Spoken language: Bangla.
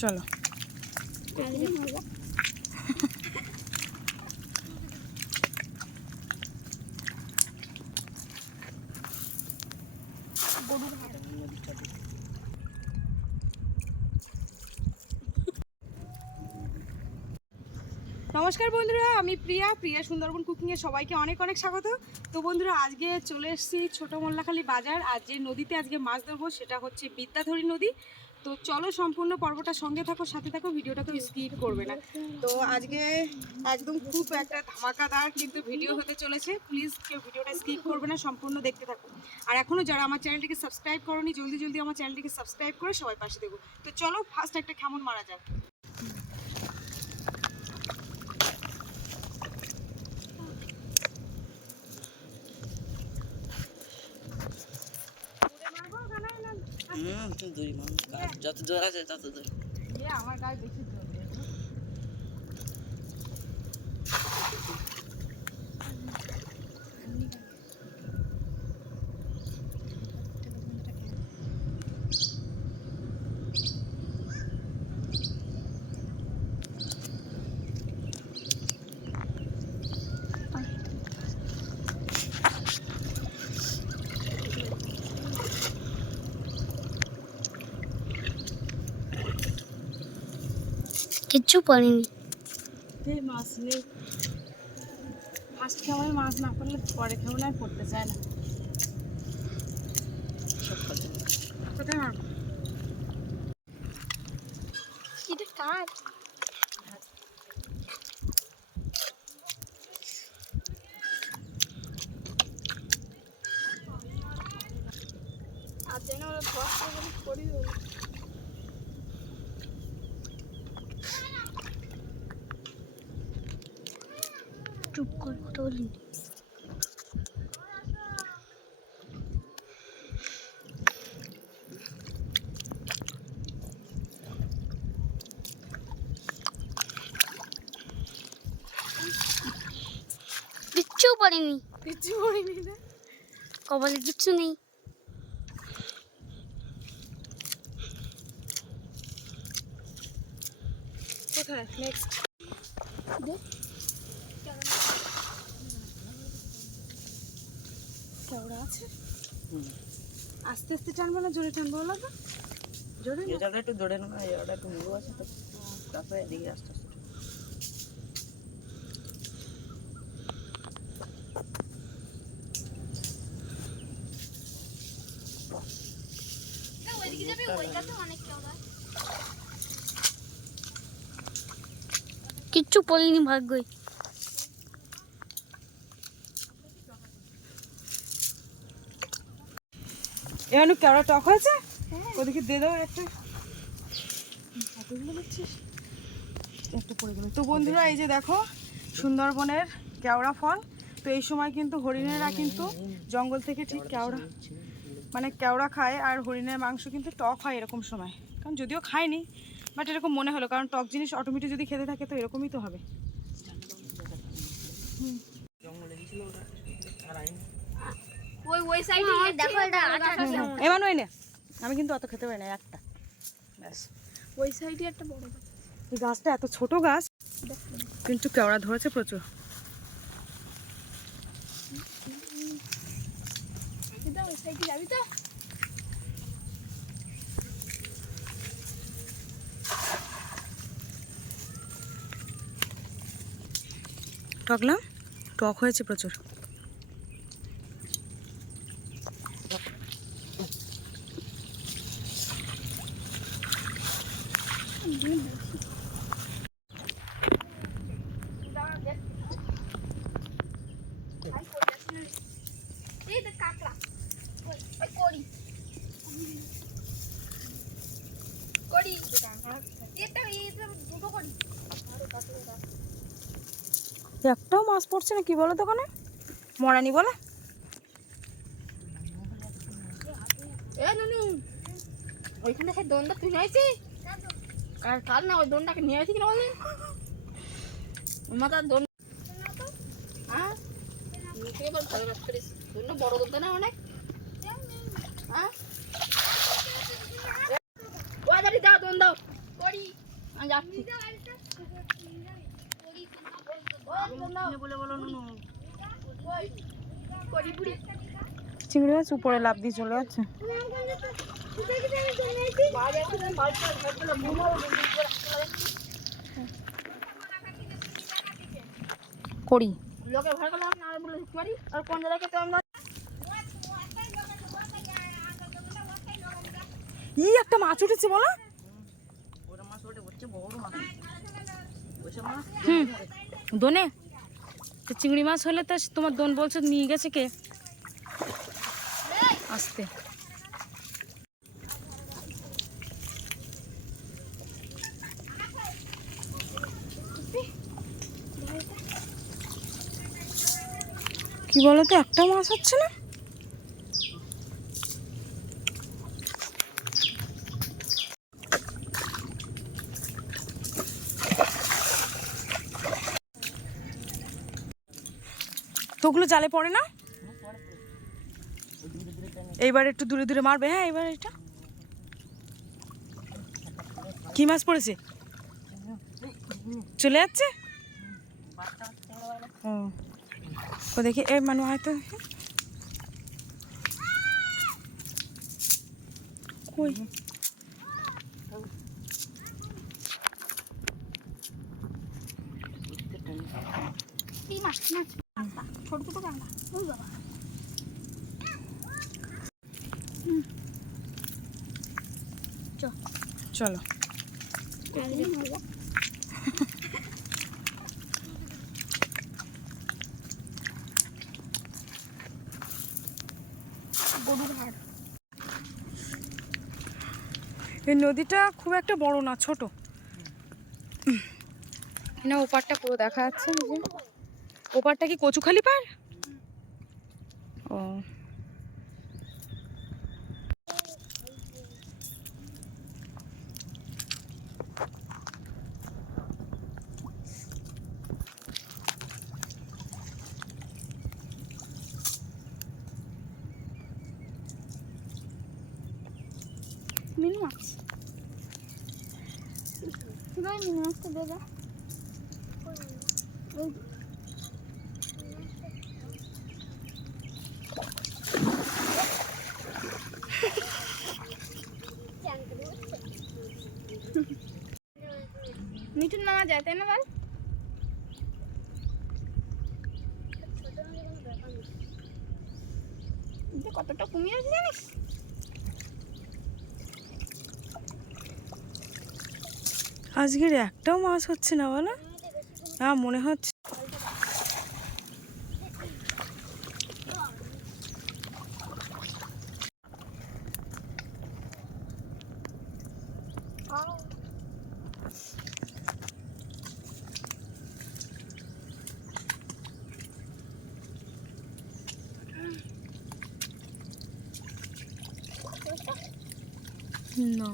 চলো। নমস্কার বন্ধুরা, আমি প্রিয়া প্রিয়া সুন্দরবন কুকিংয়ে সবাইকে অনেক অনেক স্বাগত। তো বন্ধুরা, আজকে চলে এসেছি ছোটো মোল্লাখালী বাজার। আর যে নদীতে আজকে মাছ ধরবো, সেটা হচ্ছে বিদ্যাধরী নদী। তো চলো সম্পূর্ণ পর্বটা সঙ্গে থাকো, সাথে থাকো ভিডিওটাকে স্কিপ করবে না। তো আজকে একদম খুব একটা ধামাকাদার কিন্তু ভিডিও হতে চলেছে। প্লিজ কেউ ভিডিওটা স্কিপ করবে না, সম্পূর্ণ দেখতে থাকো। আর এখনও যারা আমার চ্যানেলটিকে সাবস্ক্রাইব করনি, জলদি জলদি আমার চ্যানেলটিকে সাবস্ক্রাইব করে সবাই পাশে দেবো তো চলো ফার্স্ট একটা কেমন মারা যাক। দূরি মানুষ যত জোর আছে তত জোর আমার গায়ে বেশি কিচ্ছু পড়িনি মাছ নেই। ফার্স্ট খাবার মাছ না করলে পরে খাবার আর পড়তে চায় না। কোথায় মারবো? এটা কার? আর যেন ওরা বলে পড়ি চুপ করে কথা বলিনি কিচ্ছু পড়িনি। কিচ্ছু করিনি না? কপালে কিচ্ছু নেই। কোথায়? নেক্সট কেওড়া আছে? হুম। আস্তে আস্তে টানবো না জোরে টানবো বলো তো। জোরে না? একটু নেব এটা একটু মুড়ো আছে তো। তারপরে এদিকে আস্তে আস্তে। কিচ্ছু পড়িনি ভাগ্যই। এখানে কেওড়া টক হয়েছে? ওদিকে দিয়ে দাও একটা। এতগুলো দিচ্ছিস একটা পড়ে গেল। তো বন্ধুরা এই যে দেখো সুন্দরবনের কেওড়া ফল। তো এই সময় কিন্তু হরিণেরা কিন্তু জঙ্গল থেকে ঠিক কেওড়া মানে কেওড়া খায় আর হরিণের মাংস কিন্তু টক হয় এরকম সময়। কারণ যদিও খায়নি বাট এরকম মনে হলো কারণ টক জিনিস অটোমেটিক যদি খেতে থাকে তো এরকমই তো হবে। ওই এমানো এনে আমি কিন্তু অত খেতে পারি না একটা। ব্যাস। ওই সাইডে একটা বড় গাছ। গাছটা এত ছোট গাছ কিন্তু কেওড়া ধরেছে প্রচুর। দিদা যাবি তো? টকলাম টক হয়েছে প্রচুর এই দেখ কাকড়া ওই ওই করি করি এটা এটা দুটো করি একটাও মাছ পড়ছে না, কি বলো দোকানে? মরানি বলে। ওইখানে সেই দোনটা তুই নিয়েছি? কার কাল না ওই দোনটাকে নিয়ে আসি কিনা বলে মাথার দোন হ্যাঁ? ভালো কাজ করিস? দোনটা বড় দোনটা না অনেক? হ্যাঁ? দাও, দোন দাও। যাচ্ছি। বলে বলো নুনু চিংড়ি মাছ উপরে লাভ দিয়ে চলে যাচ্ছে। করি। লোকে ভয় করলে আপনি আর বলে পারি আর কোন তো আমরা ই একটা মাছ উঠেছে বলো। ওরা মাছ হচ্ছে বড় মাছ। হুম। দোনে? তো চিংড়ি মাছ হলে তো তোমার দোন বলছো নিয়ে গেছে কে? আসতে। কি বলতো, একটা মাছ হচ্ছে না? তো ওগুলো জালে পড়ে না? এইবার একটু দূরে দূরে মারবে হ্যাঁ এবার এটা। কি মাছ পড়েছে? চলে যাচ্ছে? ও ও দেখি, এ মানু হয়তো কই? মাছ? চলো। এই নদীটা খুব একটা বড় না ছোট। ওপারটা পুরো দেখা যাচ্ছে ওপারটা কি কচুখালি পার? ও। মিনু মাছ। মিনু মাছটা দেবে যায়, তাই না এটা কতটা কমিয়ে আসলে জানিস? আজকের একটাও মাছ হচ্ছে না, বলো? না, মনে হচ্ছে না